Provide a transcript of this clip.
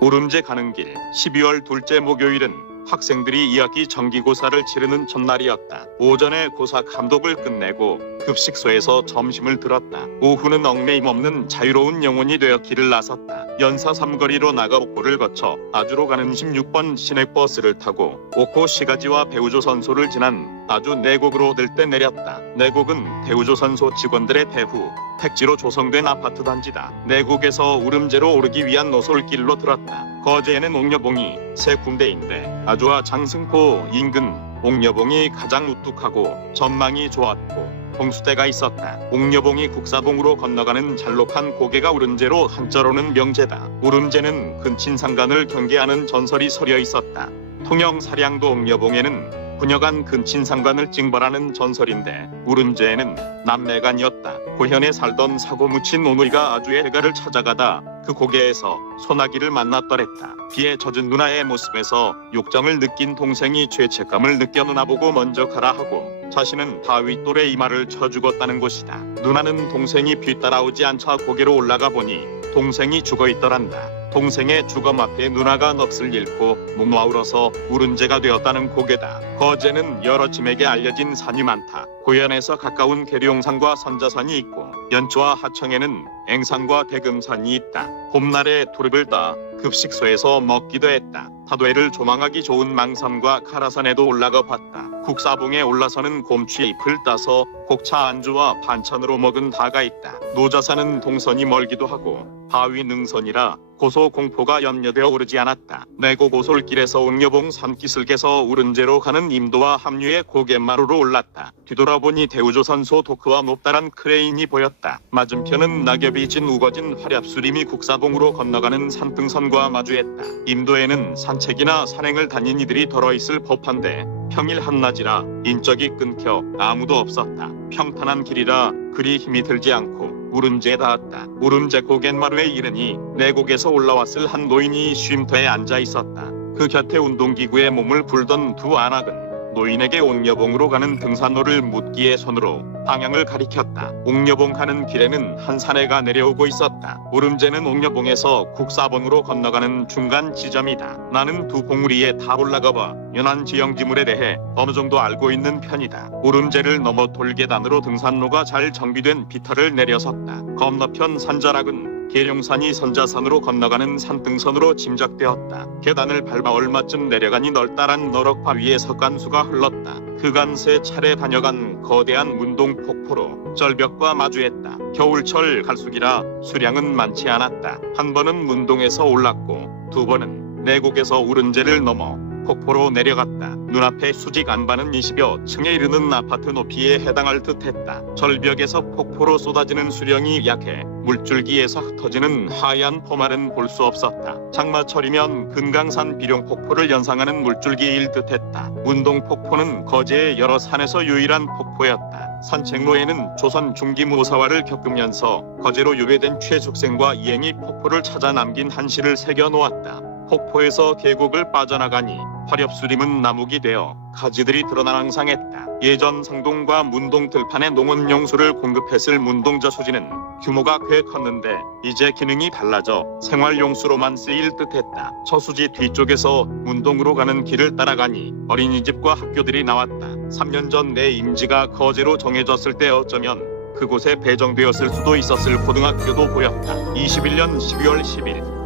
우름제 가는 길 12월 둘째 목요일은 학생들이 2학기 정기고사를 치르는 첫날이었다. 오전에 고사 감독을 끝내고 급식소에서 점심을 들었다. 오후는 얽매임 없는 자유로운 영혼이 되어 길을 나섰다. 연사 삼거리로 나가 옥고를 거쳐 아주로 가는 16번 시내버스를 타고 옥고 시가지와 배우조선소를 지난 아주 내곡으로 들때 내렸다. 내곡은 배우조선소 직원들의 배후 택지로 조성된 아파트 단지다. 내곡에서 우름제로 오르기 위한 노솔길로 들었다. 거제에는 옥녀봉이 세 군데인데 아주와 장승포 인근 옥녀봉이 가장 우뚝하고 전망이 좋았고 봉수대가 있었다. 옥녀봉이 국사봉으로 건너가는 잘록한 고개가 우름제로 한자로는 명제다. 우름제는 근친상간을 경계하는 전설이 서려 있었다. 통영 사량도 옥녀봉에는 부녀간 근친상간을 징벌하는 전설인데 우름제에는 남매간이었다. 고현에 살던 사고 묻힌 오누이가 아주의 해가를 찾아가다 그 고개에서 소나기를 만났더랬다. 비에 젖은 누나의 모습에서 욕정을 느낀 동생이 죄책감을 느껴 누나 보고 먼저 가라 하고 자신은 바위 돌에 이마를 쳐 죽었다는 것이다. 누나는 동생이 뒤 따라오지 않자 고개로 올라가 보니 동생이 죽어 있더란다. 동생의 죽음 앞에 누나가 넋을 잃고 묵노아 울어서 우른제가 되었다는 고개다. 거제는 여러 짐에게 알려진 산이 많다. 고현에서 가까운 계룡산과 선자산이 있고 연초와 하청에는 앵산과 대금산이 있다. 봄날에 두릅을 따 급식소에서 먹기도 했다. 타도해를 조망하기 좋은 망산과 카라산에도 올라가 봤다. 국사봉에 올라서는 곰취 잎을 따서 곡차 안주와 반찬으로 먹은 다가 있다. 노자산은 동선이 멀기도 하고 바위 능선이라 고소 공포가 염려되어 오르지 않았다. 내고 고솔길에서 옥녀봉 산기슭에서 우른제로 가는 임도와 합류의 고갯마루로 올랐다. 뒤돌아보니 대우조선소 도크와 높다란 크레인이 보였다. 맞은편은 낙엽이 진 우거진 화렵수림이 국사봉으로 건너가는 산등선과 마주했다. 임도에는 산책이나 산행을 다닌 이들이 덜어 있을 법한데 평일 한낮이라 인적이 끊겨 아무도 없었다. 평탄한 길이라 그리 힘이 들지 않고 우름제에 닿았다. 우름제 고갯마루에 이르니 내곡에서 올라왔을 한 노인이 쉼터에 앉아 있었다. 그 곁에 운동기구에 몸을 불던 두 안악은 노인에게 옥녀봉으로 가는 등산로를 묻기에 손으로 방향을 가리켰다. 옥녀봉 가는 길에는 한 사내가 내려오고 있었다. 우름제는 옥녀봉에서 국사봉으로 건너가는 중간 지점이다. 나는 두 봉우리에 다 올라가 봐 연안 지형지물에 대해 어느 정도 알고 있는 편이다. 우름제를 넘어 돌계단으로 등산로가 잘 정비된 비탈을 내려섰다. 건너편 산자락은 계룡산이 선자산으로 건너가는 산등선으로 짐작되었다. 계단을 밟아 얼마쯤 내려가니 널따란 너럭바 위에 석간수가 흘렀다. 그간 세 차례 다녀간 거대한 문동 폭포로 절벽과 마주했다. 겨울철 갈수기라 수량은 많지 않았다. 한 번은 문동에서 올랐고 두 번은 내곡에서 우른제를 넘어 폭포로 내려갔다. 눈앞에 수직 안반은 20여 층에 이르는 아파트 높이에 해당할 듯했다. 절벽에서 폭포로 쏟아지는 수령이 약해 물줄기에서 흩어지는 하얀 포말은 볼 수 없었다. 장마철이면 금강산 비룡 폭포를 연상하는 물줄기일 듯했다. 운동 폭포는 거제의 여러 산에서 유일한 폭포였다. 산책로에는 조선 중기 무사화를 겪으면서 거제로 유배된 최숙생과 이행이 폭포를 찾아 남긴 한시를 새겨 놓았다. 폭포에서 계곡을 빠져나가니 화렵수림은 나무기 되어 가지들이 드러나랑상했다. 예전 상동과 문동 들판에 농원 용수를 공급했을 문동저 수지는 규모가 꽤 컸는데 이제 기능이 달라져 생활 용수로만 쓰일 듯했다. 저수지 뒤쪽에서 문동으로 가는 길을 따라가니 어린이집과 학교들이 나왔다. 3년 전 내 임지가 거제로 정해졌을 때 어쩌면 그곳에 배정되었을 수도 있었을 고등학교도 보였다. 21년 12월 10일